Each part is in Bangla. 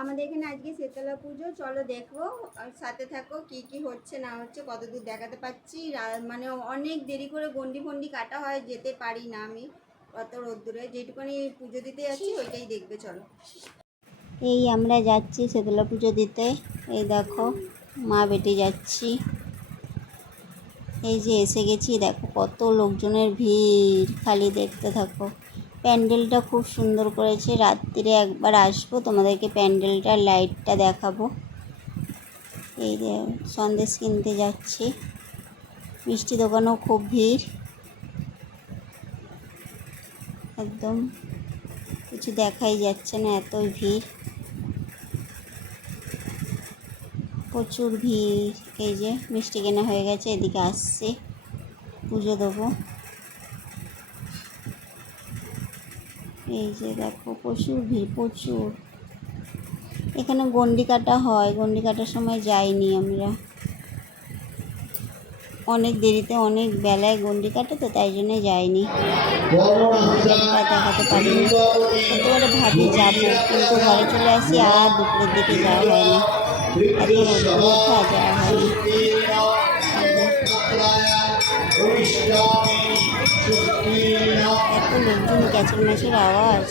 আমাদের এখানে আজকে শীতলা পুজো, চলো দেখবো আর সাথে থাকো কি কি হচ্ছে না হচ্ছে, কতদূর দেখাতে পাচ্ছি। মানে অনেক দেরি করে গন্ডি ফন্ডি কাটা হয়, যেতে পারি না আমি অত রোদ্দুরে। যেটুকুনি পুজো দিতে যাচ্ছি ওইটাই দেখবে চলো। এই আমরা যাচ্ছি শীতলা পুজো দিতে। এই দেখো মা বেটে যাচ্ছি, এই যে এসে গেছি। দেখো কত লোকজনের ভিড়, খালি দেখতে থাকো। প্যান্ডেলটা খুব সুন্দর করেছে। রাত্রিরে একবার আসবো, তোমাদেরকে প্যান্ডেলটার লাইটটা দেখাবো। এই যে সন্দেশ কিনতে যাচ্ছি, মিষ্টি দোকানেও খুব ভিড়, একদম কিছু দেখাই যাচ্ছে না, এতই ভিড়, প্রচুর ভিড়। এই যে মিষ্টি কেনা হয়ে গেছে, এদিকে আসছে, পুজো দেবো। এই যে দেখো প্রচুর ভিড়, প্রচুর। এখানে গন্ডি কাটা হয়, গন্ডি কাটার সময় যাইনি আমরা, অনেক দেরিতে অনেক বেলায় গন্ডি কাটে তো তাই জন্যে যাইনি, দেখাতে পারিনি। প্রত্যেকবারে ভাবি যাবো, কিন্তু ঘরে চলে আসি আর দুপুরের দিকে যাওয়া হয় না, এত রোদ্দুর ওঠা যাওয়া হয়নি। এত লোকজন, ক্যাচের ম্যাচের আওয়াজ।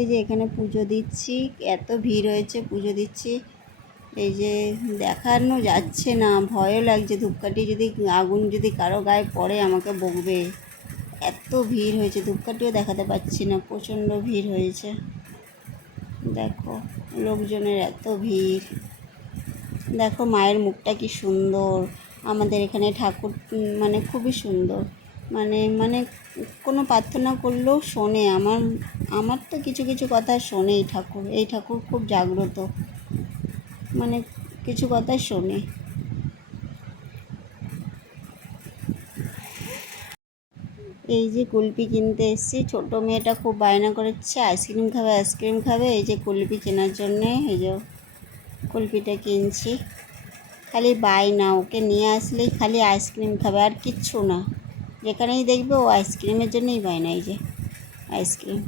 এই যে এখানে পুজো দিচ্ছি, এত ভিড় হয়েছে, পুজো দিচ্ছি। এই যে দেখানো যাচ্ছে না, ভয়ও লাগছে, ধূপকাঠি যদি আগুন যদি কারো গায়ে পড়ে আমাকে বকবে, এত ভিড় হয়েছে। ধূপকাঠিও দেখাতে পাচ্ছি না, প্রচণ্ড ভিড় হয়েছে। দেখো লোকজনের এত ভিড়। দেখো মায়ের মুখটা কি সুন্দর। আমাদের এখানে ঠাকুর মানে খুবই সুন্দর, মানে মানে কোনো প্রার্থনা করলেও শোনে। আমার তো কিছু কিছু কথা শোনে এই ঠাকুর। এই ঠাকুর খুব জাগ্রত, মানে কিছু কথা শোনে। এই যে কুলপি কিনতে এসেছি, ছোটো মেয়েটা খুব বায়না করেছে আইসক্রিম খাবে, আইসক্রিম খাবে। এই যে কুলপি কেনার জন্যে এই যে কুলপিটা কিনছি। খালি বায়না, ওকে নিয়ে আসলেই খালি আইসক্রিম খাবে, আর কিচ্ছু না। যেখানেই দেখবে ও আইসক্রিমের জন্যই বায়না। এই যে আইসক্রিম।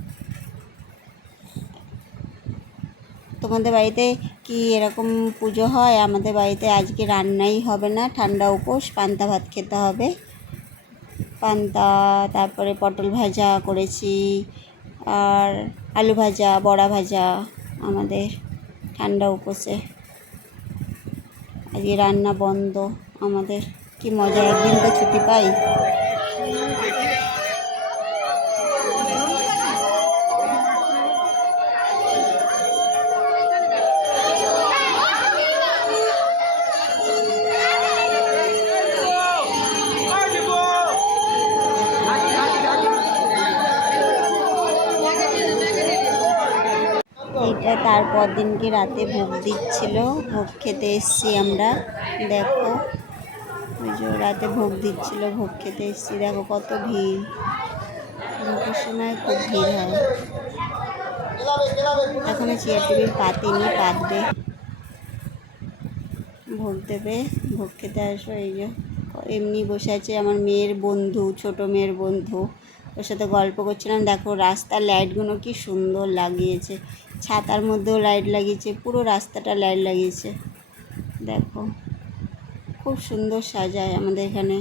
তোমাদের বাড়িতে কি এরকম পুজো হয়? আমাদের বাড়িতে আজকে রান্নাই হবে না, ঠান্ডা উপোস, পান্তা ভাত খেতে হবে। পান্তা, তারপরে পটল ভাজা করেছি, আর আলু ভাজা, বড়া ভাজা। আমাদের ঠান্ডা উপোসে আজকে রান্না বন্ধ আমাদের। কি মজা, একদিন তো ছুটি পাই। এটা তারপর দিনকে রাতে ভোগ দিচ্ছিল, ভোগ খেতে এসছি আমরা। দেখো ওই যে রাতে ভোগ দিচ্ছিল, ভোগ খেতে এসছি। দেখো কত ভিড়, ভোগের সময় খুব ভিড় হয়। এখনো চেয়ার টেবিল পাতেনি, পাতবে, ভোগ দেবে, ভোগ খেতে আসো। এই যে এমনি বসে আছে আমার মেয়ের বন্ধু, ছোট মেয়ের বন্ধু, ওর সাথে গল্প করছিলাম। দেখো রাস্তার লাইটগুলো কি সুন্দর লাগিয়েছে, ছাতার মধ্যেও লাইট লাগিয়েছে, পুরো রাস্তাটা লাইট লাগিয়েছে। দেখো খুব সুন্দর সাজায় আমাদের এখানে।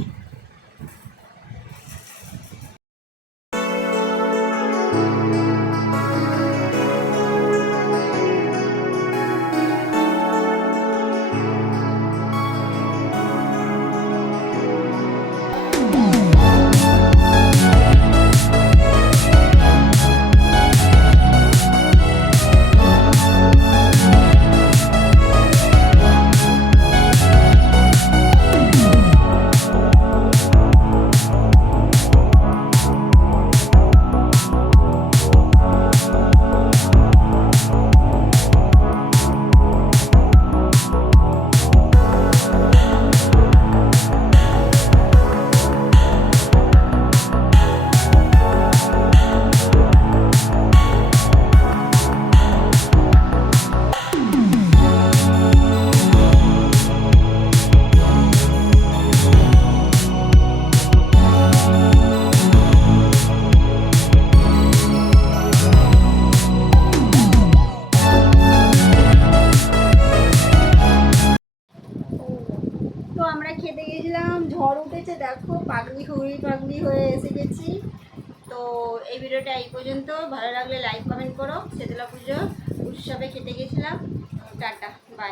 তো আমরা খেতে গেছিলাম, ঝড় উঠেছে, দেখো পাগলি পাগলি হয়ে এসে গেছি। তো এই ভিডিওটা এই পর্যন্ত, ভালো লাগলে লাইক কমেন্ট করো। শীতলা পুজো উৎসবে খেতে গেছিলাম। Tata, by.